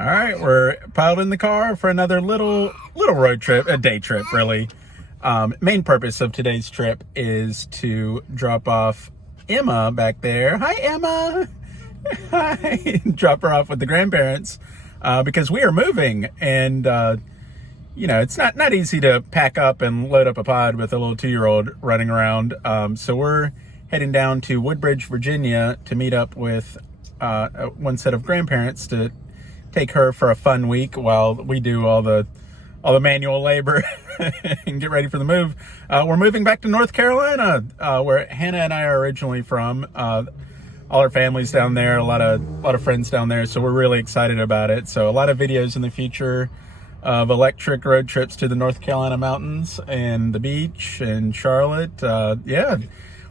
All right, we're piled in the car for another little road trip, a day trip, really. Main purpose of today's trip is to drop off Emma back there. Hi, Emma. Hi. Drop her off with the grandparents because we are moving, and it's not easy to pack up and load up a pod with a little 2-year-old running around. So we're heading down to Woodbridge, Virginia, to meet up with one set of grandparents to take her for a fun week while we do all the manual labor and get ready for the move. We're moving back to North Carolina, where Hannah and I are originally from. All our family's down there, a lot of friends down there, so we're really excited about it. So a lot of videos in the future of electric road trips to the North Carolina mountains and the beach and Charlotte. Yeah,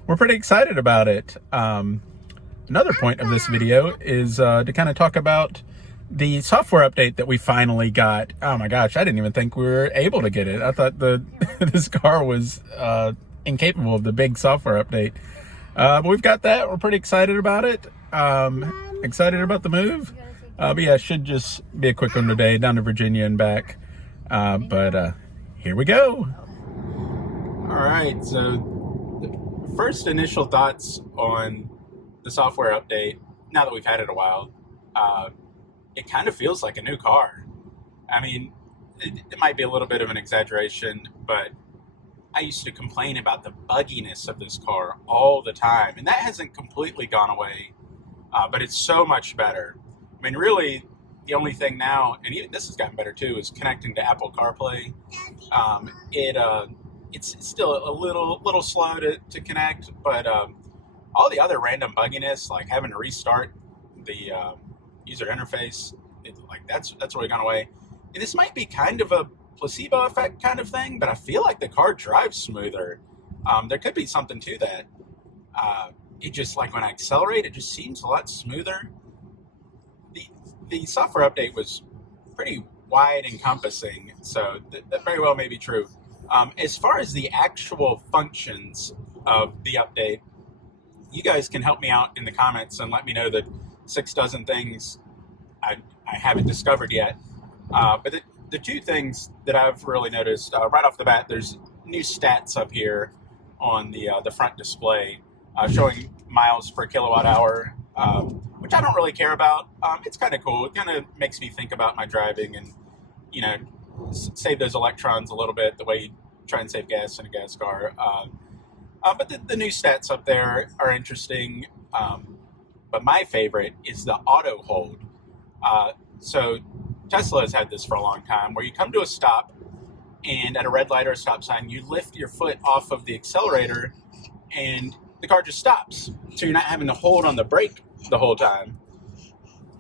we're pretty excited about it. Another point of this video is to kind of talk about the software update that we finally got. Oh my gosh, I didn't even think we were able to get it. I thought this car was incapable of the big software update. But we've got that. We're pretty excited about it. Excited about the move. But yeah, it should just be a quick one today, down to Virginia and back. But here we go. All right, so the first initial thoughts on the software update, now that we've had it a while, it kind of feels like a new car. I mean, it might be a little bit of an exaggeration, but I used to complain about the bugginess of this car all the time, and that hasn't completely gone away, but it's so much better. I mean, really, the only thing now, and even this has gotten better too, is connecting to Apple CarPlay. It's still a little slow to connect, but all the other random bugginess, like having to restart the user interface, that's really gone away. And this might be kind of a placebo effect kind of thing, but I feel like the car drives smoother. There could be something to that. It just, like, when I accelerate, it just seems a lot smoother. The software update was pretty wide encompassing, so that very well may be true. As far as the actual functions of the update, you guys can help me out in the comments and let me know the 6 dozen things I haven't discovered yet. But the two things that I've really noticed, right off the bat, there's new stats up here on the front display showing miles per kilowatt hour, which I don't really care about. It's kind of cool. It kind of makes me think about my driving and, save those electrons a little bit, the way you try and save gas in a gas car. But the new stats up there are interesting. But my favorite is the auto hold. So Tesla has had this for a long time, where you come to a stop, and at a red light or a stop sign, you lift your foot off of the accelerator and the car just stops. So you're not having to hold on the brake the whole time.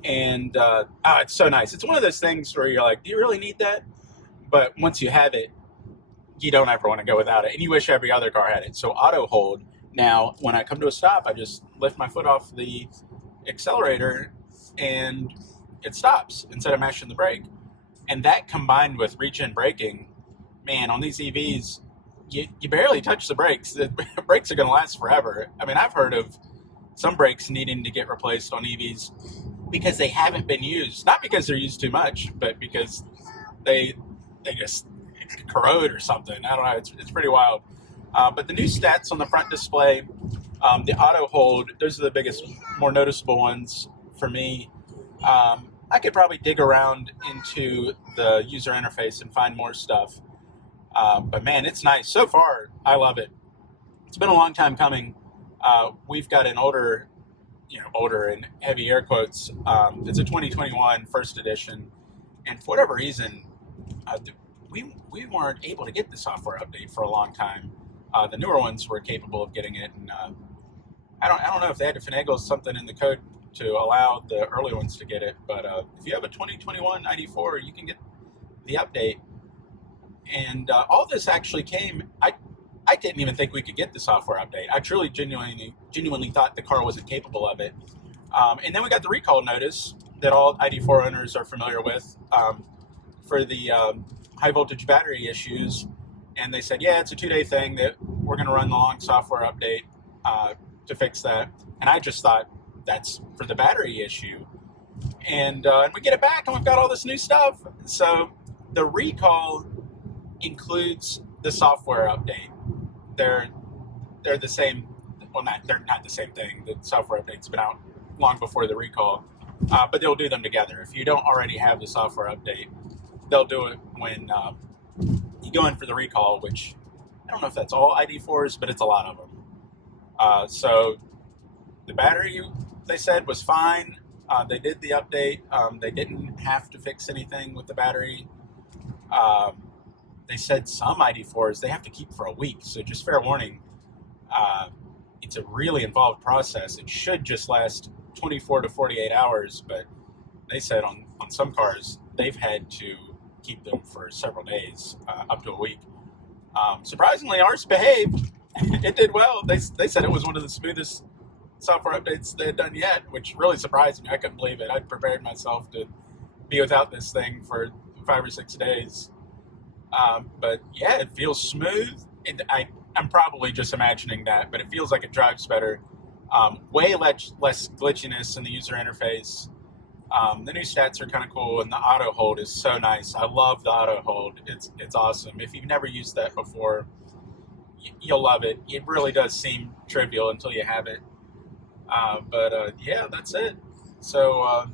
And it's so nice. It's one of those things where you're like, do you really need that? But once you have it, you don't ever want to go without it. And you wish every other car had it. So auto hold. Now, when I come to a stop, I just lift my foot off the accelerator and it stops instead of mashing the brake. And that, combined with reach-in braking, man, on these EVs, you barely touch the brakes. The brakes are going to last forever. I mean, I've heard of some brakes needing to get replaced on EVs because they haven't been used. Not because they're used too much, but because they just corrode or something. I don't know. It's pretty wild. But the new stats on the front display, the auto hold, those are the biggest, more noticeable ones for me. I could probably dig around into the user interface and find more stuff. But man, it's nice. So far, I love it. It's been a long time coming. We've got an older in heavy air quotes. It's a 2021 first edition. And for whatever reason, we weren't able to get the software update for a long time. The newer ones were capable of getting it, and I don't know if they had to finagle something in the code to allow the early ones to get it. But if you have a 2021 ID4, you can get the update. And all this actually came. I didn't even think we could get the software update. I truly, genuinely thought the car wasn't capable of it. And then we got the recall notice that all ID4 owners are familiar with for the high voltage battery issues. And they said, yeah, it's a 2-day thing, that we're going to run the long software update to fix that. And I just thought that's for the battery issue. and we get it back, and we've got all this new stuff. So the recall includes the software update. They're the same. Well, they're not the same thing. The software update's been out long before the recall, but they'll do them together. If you don't already have the software update, they'll do it when you go in for the recall, which I don't know if that's all ID4s, but it's a lot of them. So the battery, they said, was fine. They did the update. They didn't have to fix anything with the battery. They said some ID4s they have to keep for a week, so just fair warning. It's a really involved process. It should just last 24 to 48 hours, but they said on some cars they've had to keep them for several days, up to a week. Surprisingly, ours behaved. It did well. They said it was one of the smoothest software updates they had done yet, which really surprised me. I couldn't believe it. I'd prepared myself to be without this thing for 5 or 6 days. But yeah, it feels smooth. And I'm probably just imagining that, but it feels like it drives better. Way less glitchiness in the user interface. The new stats are kind of cool, and the auto hold is so nice. I love the auto hold. It's awesome. If you've never used that before, you'll love it. It really does seem trivial until you have it. But yeah, that's it. So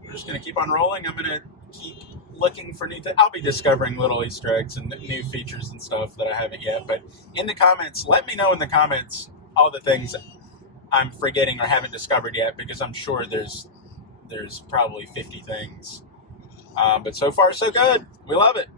we're just going to keep on rolling. I'm going to keep looking for new things. I'll be discovering little Easter eggs and new features and stuff that I haven't yet. But in the comments, let me know in the comments all the things I'm forgetting or haven't discovered yet, because I'm sure there's probably 50 things. But so far, so good. We love it.